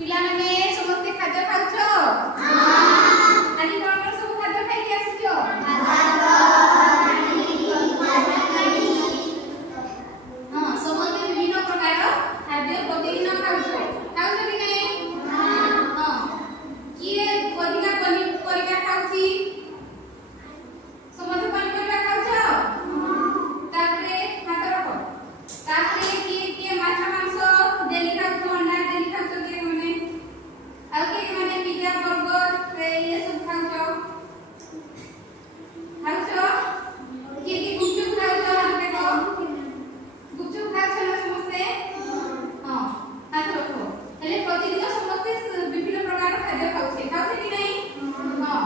पिला माने समस्त खाद्य खाउछो हां आज कोन सब खाद्य खाइ के आसीछो हां समस्त विभिन्न प्रकार खाद्य प्रतिदिन खाउछो खाउछो कि नै हां किए अधिका पनिपरिया खाउछी समस्त पनिपरिया खाउछो तापरे हाथ रखो तापरे किए माछ मांस डेली खाउछो अंडा डेली खाउछो के माने आ के माने पिज्जा बर्गर ये सब खाउछो के गुपचुप खाउछो हमके को गुपचुप खाउछो ना समस्ते हां हाथ रखो हेले प्रतिदिन समस्ते विभिन्न प्रकार खाद्य खाउछे कि नै हां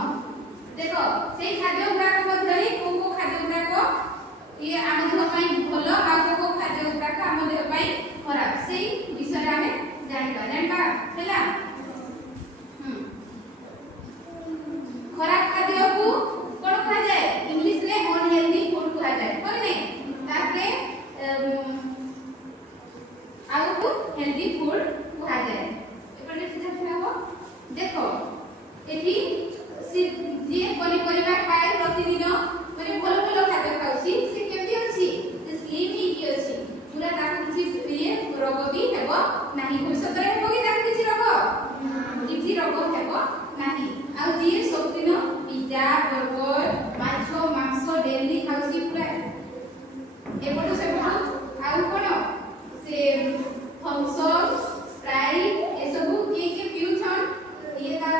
देखो सेही खाद्य गुडा को मध्यरे को खाद्य गुडा को ये आम देह पई भलो आ को खाद्य गुडा को आम देह पई खराब सेही विषय हमें जानबा हैला खराब खाद्य को कोन कहा जाए इंग्लिश रे अनहेल्दी फूड कहा जाए कोन नै ताके आगु को हेल्दी फूड कहा जाए एपटे सीधा छाबो देखो एठी जे पनिपरिया खाए प्रतिदिन माने भलो भलो खाद्य खाउसी से केमती अछि से स्लिम ही अछि पूरा ताकु किछि ये रोग भी हेबो नाही भविष्य रे हेबो कि ताकु किछि रोग हेबो नाही आ जे सब दिन पिज्जा बर्गर माछ मांस डेली खाउसी पूरा एपटो से आउ कोन से थम्स अप स्प्राइट ए सब के पिउछन ये ता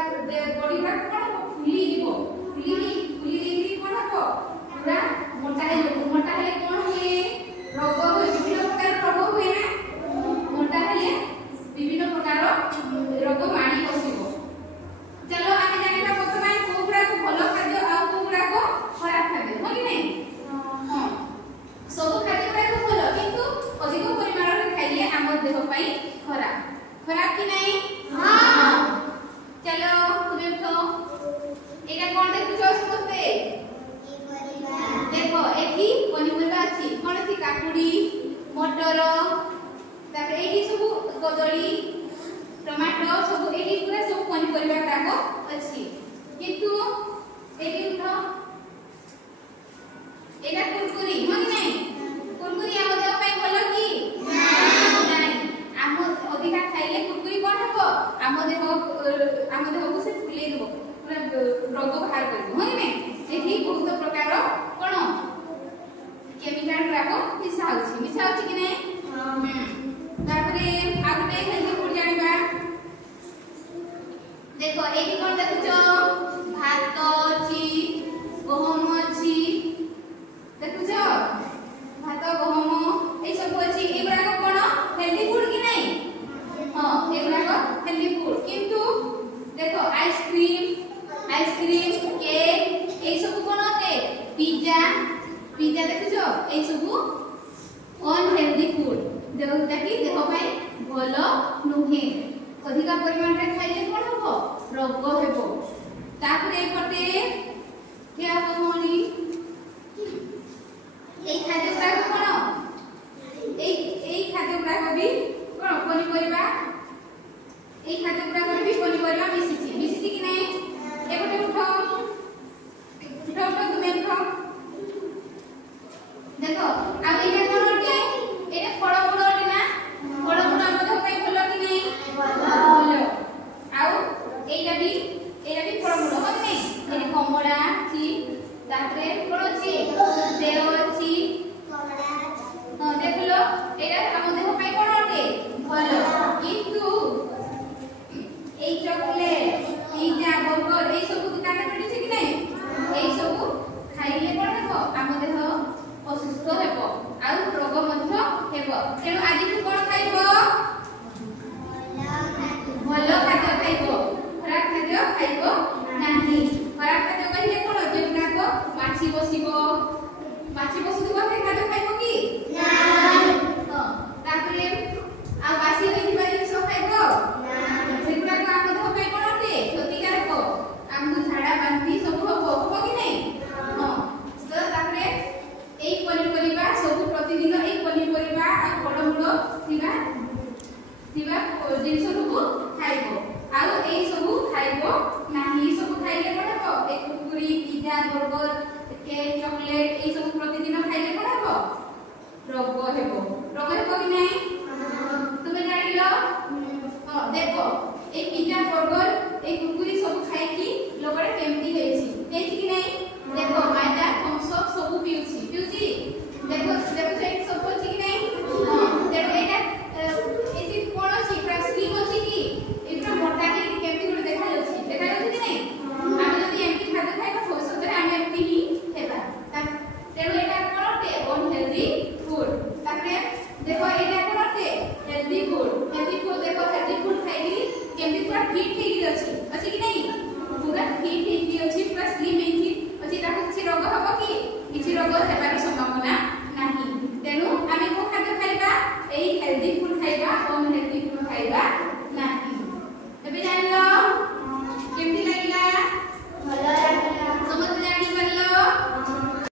बॉडी रा कोन फुली देगी कोन हबो पूरा मोटा है कोन हुए रोग हुए विभिन्न प्रकार रोग हुए ना मोटा है विभिन्न प्रकार रोग मानी बसिबो चलो आगे जानिबा वर्तमान कोबरा को भलो खाद्य आ कोबरा को खराब खाद्य हो कि नै हां सब खाद्य को भलो किंतु अधिक परिमाण रे खाइले हम देह पई खराब कि नै हां चलो तुमे तो एटा कोन देखुछो समस्ते देखो एठी पनिपरिया अछि कोन थी काकुडी मटर तापर एठी सब कदली टमाटो सब एठी पूरा सब पनिपरिया काको अछि किंतु एठी उठो एटा कुरकुरी हो कि नै कुरकुरी हम देह पई भलो कि नै हम अधिका खाइले कुरकुरी कोन हबो हम देह को से फुले देबो पूरा रोग बाहर करबो हो कि नै एठी बहुत प्रकार कोन केमिकल राको मिसा होछि कि नै तापरे आगुटे हेल्दी फूड जानिबा देखो एठी कोन देखुछो भात अछि गहम अछि देखुछो भात गहम ए सब अछि एबरा को कोन हेल्दी फूड कि नै हां एबरा को हेल्दी फूड किंतु देखो आइसक्रीम केक ए सब कोन के पिज्जा देखुछो ए सब अनहेल्दी फूड जोटा कि देह पई भलो नुहे अधिका परिमाण रे खाइले कोन हबो रोग हेबो तापरे पटे क्या कहनी ए खाद्य गुडा कोन ए खाद्य गुडा भी कोन पनिपरिया ए खाद्य गुडा भी पनिपरिया मिसिछि कि नै एपटे उठो तुमे उठो देखो आ एटा कोन के एटा फळ गुडा ना फळ गुडा मधे पई भलो कि नै भलो आउ एटा भी फळ गुडा हो नै एटा कमला छी तापरे कोन छी सेव छी ଜିନିଷ ସବୁ ଖାଇବ ଆଉ ଏଇ ସବୁ ଖାଇବ ନାହିଁ। ଏଇ ସବୁ ଖାଇଲେ କଣ ହେବ? ଏ କୁରକୁରି ପିଜ୍ଜା ବର୍ଗର କେକ୍ ଚକୋଲେଟ୍ ଏଇ ସବୁ ପ୍ରତିଦିନ ଖାଇଲେ କଣ ହେବ? ରୋଗ ହେବ। ରୋଗ ହେବ କି ନାହିଁ? ତୁମେ ଜାଣିଲ? ହଁ ଦେଖ এই পিজ্জা বর্গর এই কুরকুরি সব খাইকি লোকটা কেমতি হয়েছি কি নাই? দেখো